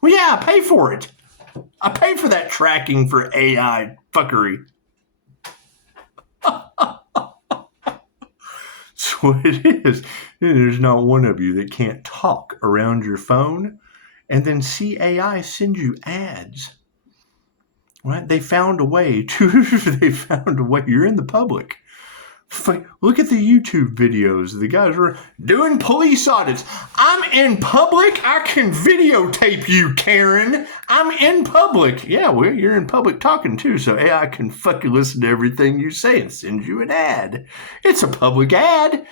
Well, yeah, pay for it. I pay for that tracking for AI fuckery. That's what it is. There's not one of you that can't talk around your phone and then see AI send you ads. Right? They found a way. You're in the public. Look at the YouTube videos. The guys are doing police audits. I'm in public. I can videotape you, Karen. I'm in public. Yeah, well, you're in public talking too, so AI can fucking listen to everything you say and send you an ad. It's a public ad.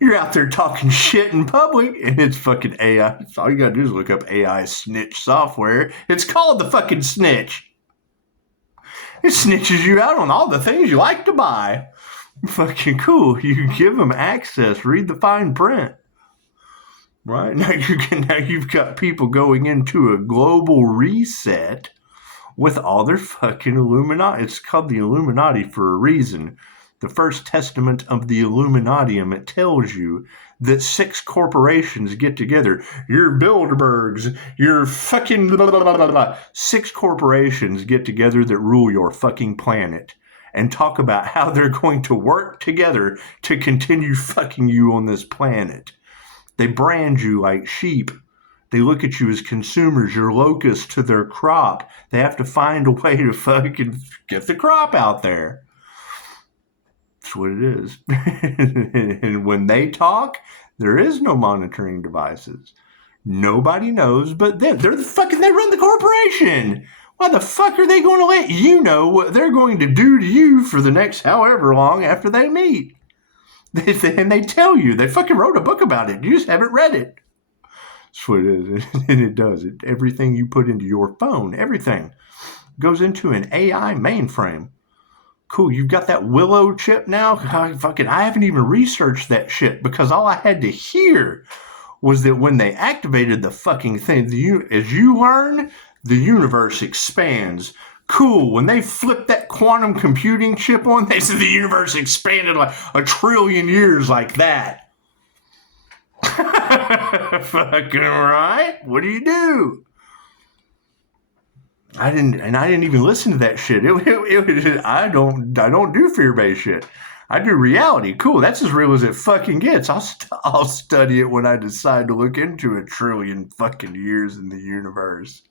You're out there talking shit in public, and it's fucking AI. So all you gotta do is look up AI snitch software. It's called the fucking snitch. It snitches you out on all the things you like to buy. Fucking cool. You can give them access. Read the fine print. Right? Now you've got people going into a global reset with all their fucking Illuminati. It's called the Illuminati for a reason. The first testament of the Illuminatium, it tells you that 6 corporations get together. Your Bilderbergs, your fucking blah, blah, blah, blah, blah. 6 corporations get together that rule your fucking planet and talk about how they're going to work together to continue fucking you on this planet. They brand you like sheep. They look at you as consumers. You're locusts to their crop. They have to find a way to fucking get the crop out there. That's what it is. And when they talk, there is no monitoring devices. Nobody knows, but they're the fucking, they run the corporation. Why the fuck are they going to let you know what they're going to do to you for the next however long after they meet? And they tell you. They fucking wrote a book about it. You just haven't read it. That's what it is. And it does. Everything you put into your phone, everything goes into an AI mainframe. Cool, you've got that Willow chip now? I haven't even researched that shit because all I had to hear was that when they activated the fucking thing, as you learn, the universe expands. Cool, when they flipped that quantum computing chip on, they said the universe expanded like 1 trillion years like that. Fucking right. What do you do? I didn't even listen to that shit. I don't do fear-based shit. I do reality. Cool, that's as real as it fucking gets. I'll study it when I decide to look into 1 trillion fucking years in the universe.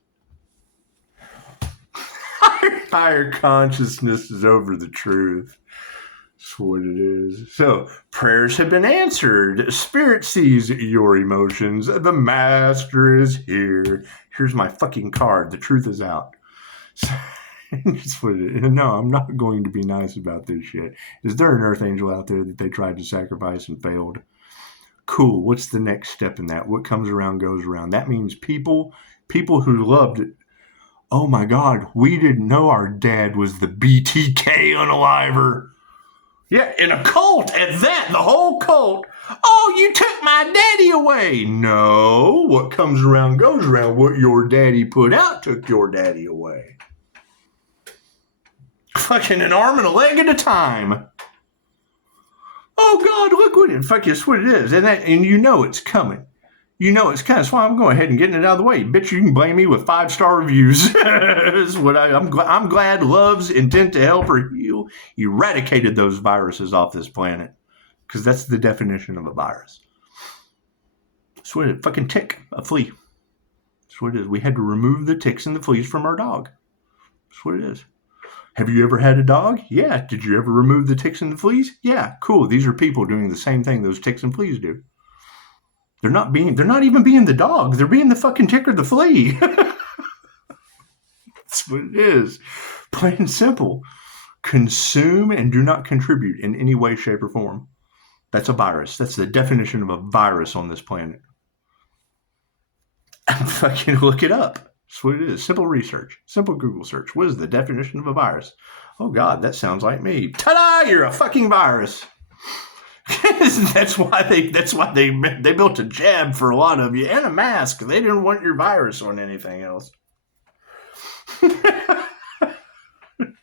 Higher consciousness is over the truth. That's what it is. So, prayers have been answered. Spirit sees your emotions. The master is here. Here's my fucking card. The truth is out. That's what it is. No, I'm not going to be nice about this shit. Is there an earth angel out there that they tried to sacrifice and failed? Cool. What's the next step in that? What comes around goes around. That means people who loved it. Oh my God, we didn't know our dad was the BTK unaliver. Yeah, in a cult at that, the whole cult. Oh, you took my daddy away. No, what comes around goes around. What your daddy put out took your daddy away. Fucking an arm and a leg at a time. Oh God, look what it is. And you know it's coming. You know it's coming. That's why I'm going ahead and getting it out of the way. Bitch, you can blame me with 5-star reviews. This is what I'm glad Love's intent to help or heal eradicated those viruses off this planet. Because that's the definition of a virus. That's what it is. Fucking tick, a flea. That's what it is. We had to remove the ticks and the fleas from our dog. That's what it is. Have you ever had a dog? Yeah. Did you ever remove the ticks and the fleas? Yeah. Cool. These are people doing the same thing those ticks and fleas do. They're not even being the dog. They're being the fucking tick or the flea. That's what it is. Plain and simple. Consume and do not contribute in any way, shape, or form. That's a virus. That's the definition of a virus on this planet. Fucking look it up. That's what it is. Simple research. Simple Google search. What is the definition of a virus? Oh God, that sounds like me. Ta-da! You're a fucking virus. That's why they built a jab for a lot of you and a mask. They didn't want your virus on anything else.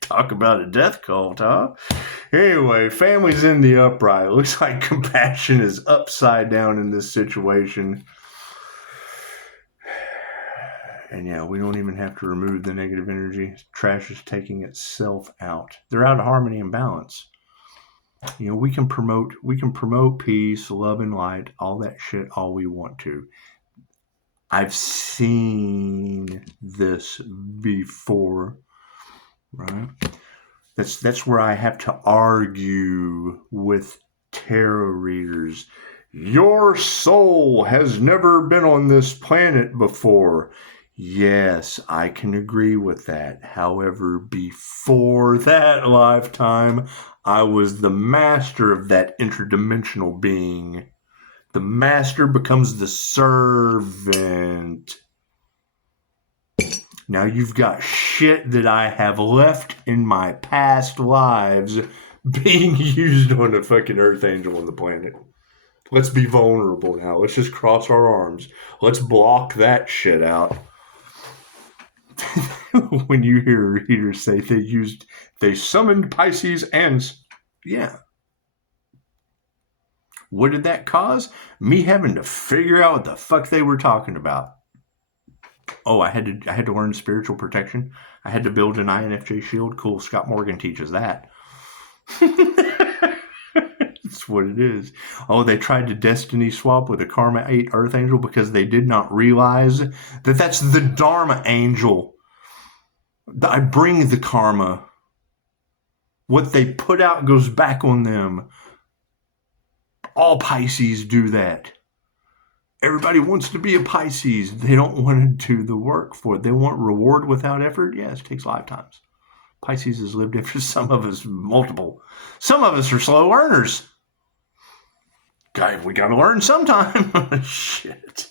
Talk about a death cult, huh? Anyway, family's in the upright. Looks like compassion is upside down in this situation. And yeah, we don't even have to remove the negative energy. Trash is taking itself out. They're out of harmony and balance. You know, we can promote peace, love, and light, all that shit, all we want to. I've seen this before, right? That's where I have to argue with tarot readers. Your soul has never been on this planet before. Yes, I can agree with that. However, before that lifetime, I was the master of that interdimensional being. The master becomes the servant. Now you've got shit that I have left in my past lives being used on a fucking Earth Angel on the planet. Let's be vulnerable now. Let's just cross our arms. Let's block that shit out. When you hear readers say they summoned Pisces and... Yeah. What did that cause? Me having to figure out what the fuck they were talking about. Oh, I had to learn spiritual protection. I had to build an INFJ shield. Cool. Scott Morgan teaches that. That's what it is. Oh, they tried to destiny swap with a Karma 8 Earth Angel because they did not realize that that's the Dharma Angel. I bring the karma. What they put out goes back on them. All Pisces do that. Everybody wants to be a Pisces. They don't want to do the work for it. They want reward without effort. Yes, it takes lifetimes. Pisces has lived after some of us multiple. Some of us are slow learners. Guy, we got to learn sometime. Shit.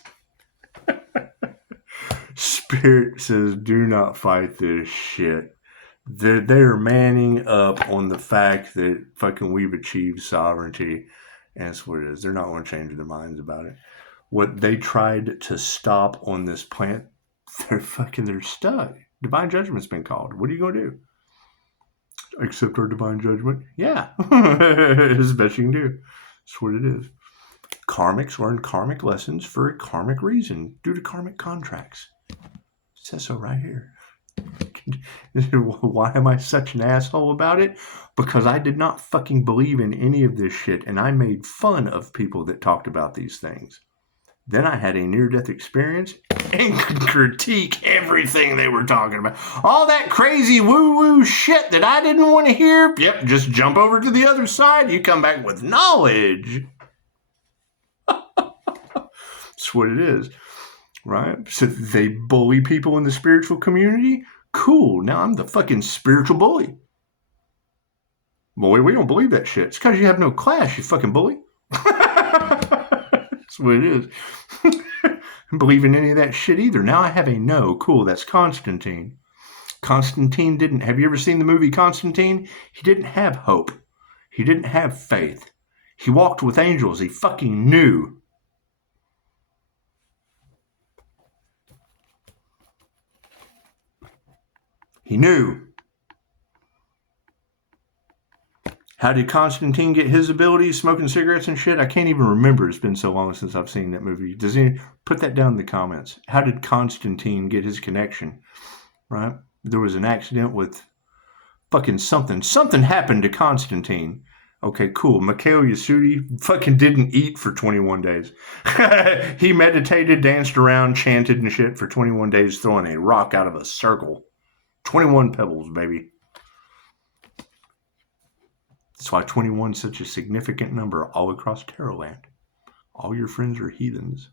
Spirit says, do not fight this shit. They're manning up on the fact that fucking we've achieved sovereignty. And that's what it is. They're not going to change their minds about it. What they tried to stop on this planet, they're stuck. Divine judgment's been called. What are you going to do? Accept our divine judgment? Yeah. It's the best you can do. That's what it is. Karmics learn karmic lessons for a karmic reason due to karmic contracts. It says so right here. Why am I such an asshole about it? Because I did not fucking believe in any of this shit, and I made fun of people that talked about these things. Then I had a near-death experience and could critique everything they were talking about. All that crazy woo-woo shit that I didn't want to hear. Yep, just jump over to the other side. You come back with knowledge. That's what it is, right? So they bully people in the spiritual community. Cool. Now I'm the fucking spiritual bully. Boy, we don't believe that shit. It's because you have no class, you fucking bully. That's what it is. I don't believe in any of that shit either. Now I have a no. Cool, that's Constantine. Constantine didn't... Have you ever seen the movie Constantine? He didn't have hope. He didn't have faith. He walked with angels. He fucking knew. He knew. How did Constantine get his abilities? Smoking cigarettes and shit? I can't even remember. It's been so long since I've seen that movie. Does anyone put that down in the comments? How did Constantine get his connection? Right? There was an accident with fucking something. Something happened to Constantine. Okay, cool. Mikhail Yasudi fucking didn't eat for 21 days. He meditated, danced around, chanted and shit for 21 days, throwing a rock out of a circle. 21 pebbles, baby. That's why 21 is such a significant number all across Tarotland. All your friends are heathens.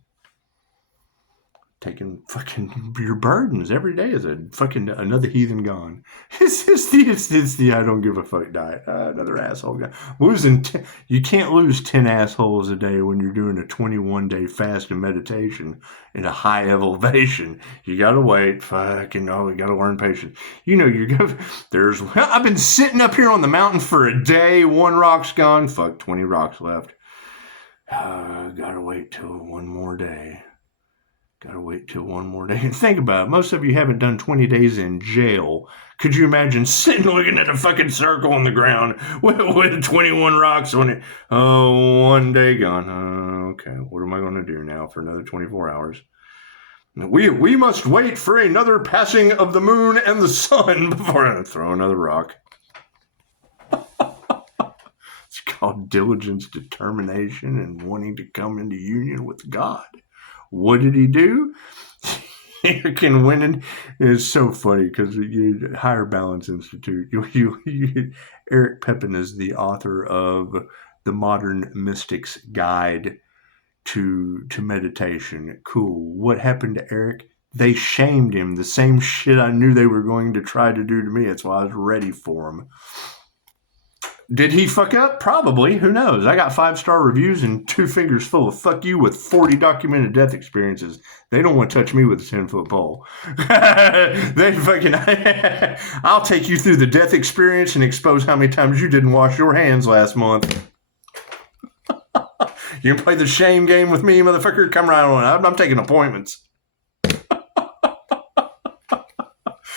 Taking fucking your burdens every day is a fucking another heathen gone. It's the I don't give a fuck diet. Another asshole guy. You can't lose 10 assholes a day when you're doing a 21-day fast and meditation in a high elevation. You gotta wait. You gotta learn patience. You know, I've been sitting up here on the mountain for a day. 1 rock's gone. Fuck, 20 rocks left. Gotta wait till one more day. Gotta wait till one more day. And think about it. Most of you haven't done 20 days in jail. Could you imagine sitting looking at a fucking circle on the ground with 21 rocks on it? Oh, 1 day gone. Okay, what am I going to do now for another 24 hours? We must wait for another passing of the moon and the sun before I throw another rock. It's called diligence, determination, and wanting to come into union with God. What did he do? Eric and winning is so funny because you Higher Balance Institute. Eric Pepin is the author of the Modern Mystic's Guide to Meditation. Cool. What happened to Eric? They shamed him. The same shit I knew they were going to try to do to me. That's why I was ready for him. Did he fuck up? Probably. Who knows? I got 5-star reviews and 2 fingers full of fuck you with 40 documented death experiences. They don't want to touch me with a 10-foot pole. They fucking. I'll take you through the death experience and expose how many times you didn't wash your hands last month. You can play the shame game with me, motherfucker? Come right on. I'm taking appointments.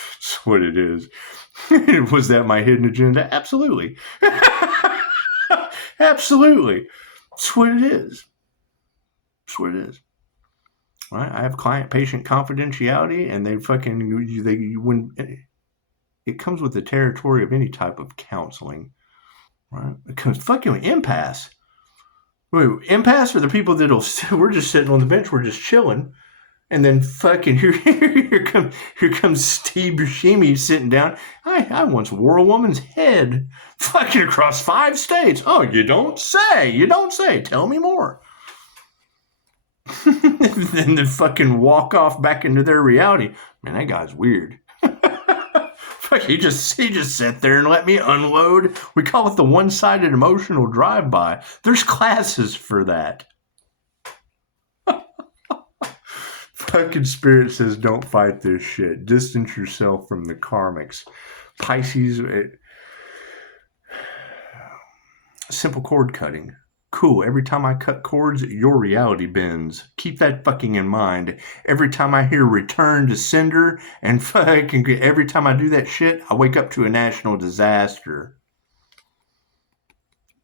That's what it is. Was that my hidden agenda? Absolutely. Absolutely. That's what it is. That's what it is. Right? I have client-patient confidentiality, and when it comes with the territory of any type of counseling, right? Because fucking impasse. Wait, impasse are the people we're just sitting on the bench, we're just chilling. And then fucking here comes Steve Buscemi sitting down. I once wore a woman's head fucking across 5 states. Oh, you don't say. You don't say. Tell me more. Then they fucking walk off back into their reality. Man, that guy's weird. Fuck, he just sat there and let me unload. We call it the one-sided emotional drive-by. There's classes for that. Fucking Spirit says, don't fight this shit. Distance yourself from the karmics. Pisces, simple cord cutting. Cool. Every time I cut cords, your reality bends. Keep that fucking in mind. Every time I hear return to sender, and fucking every time I do that shit, I wake up to a national disaster.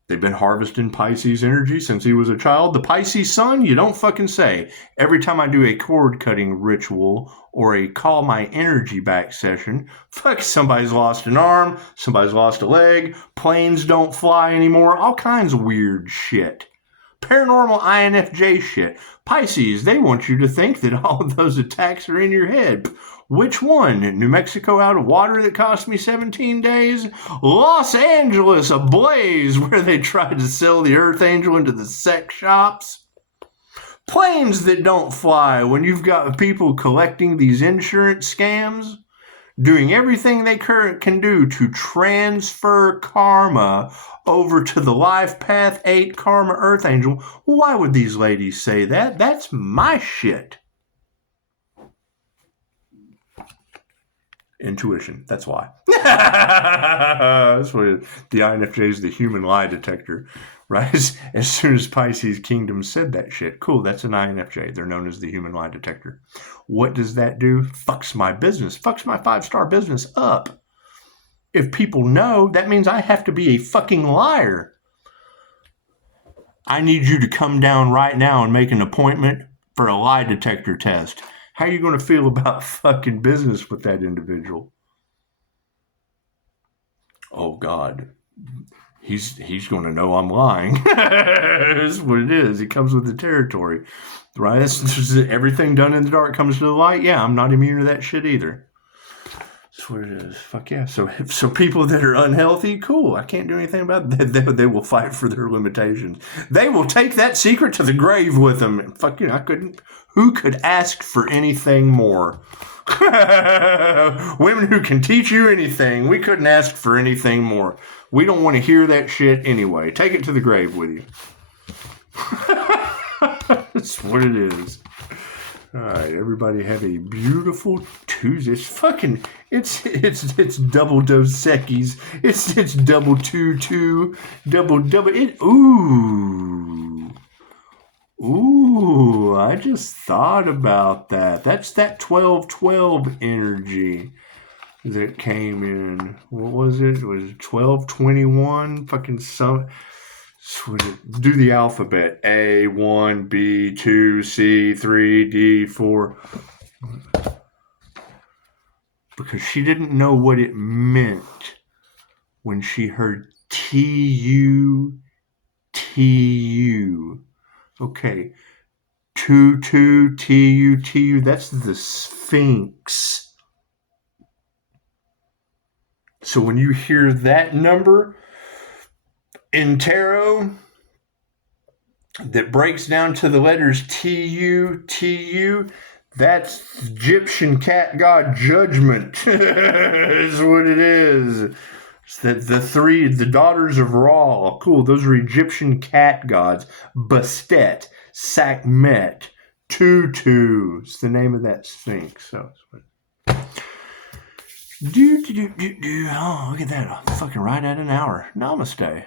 They've been harvesting Pisces energy since he was a child. The Pisces sun, you don't fucking say. Every time I do a cord cutting ritual or a call my energy back session, fuck, somebody's lost an arm, somebody's lost a leg, planes don't fly anymore, all kinds of weird shit. Paranormal INFJ shit. Pisces, they want you to think that all of those attacks are in your head. Which one? New Mexico out of water that cost me 17 days? Los Angeles ablaze where they tried to sell the Earth Angel into the sex shops? Planes that don't fly when you've got people collecting these insurance scams? Doing everything they can do to transfer karma over to the Life Path 8 Karma Earth Angel. Why would these ladies say that? That's my shit. Intuition. That's why. That's what it is. The INFJ is the human lie detector, right? As soon as Pisces Kingdom said that shit, cool, that's an INFJ. They're known as the human lie detector. What does that do? Fucks my business. Fucks my 5-star business up. If people know, that means I have to be a fucking liar. I need you to come down right now and make an appointment for a lie detector test. How are you going to feel about fucking business with that individual? Oh, God. He's going to know I'm lying. That's what it is. It comes with the territory, right? Everything done in the dark comes to the light. Yeah, I'm not immune to that shit either. That's what it is. Fuck yeah. So people that are unhealthy, cool. I can't do anything about that. They will fight for their limitations. They will take that secret to the grave with them. Fuck you. I couldn't. Who could ask for anything more? Women who can teach you anything. We couldn't ask for anything more. We don't want to hear that shit anyway. Take it to the grave with you. That's what it is. All right, everybody have a beautiful Tuesday. It's double Dos Equis. It's double two, double. Ooh, I just thought about that. That's that 12-12 energy that came in. What was it? It was 12-21. Fucking some. Do the alphabet. A, 1, B, 2, C, 3, D, 4. Because she didn't know what it meant when she heard T-U. Okay. 22 TU. That's the Sphinx. So when you hear that number in tarot that breaks down to the letters TU, that's Egyptian cat god judgment. Is what it is. It's the daughters of Ra. Cool. Those are Egyptian cat gods. Bastet, Sekhmet, Tutu. It's the name of that Sphinx. So. Oh, look at that. I'm fucking right at an hour. Namaste.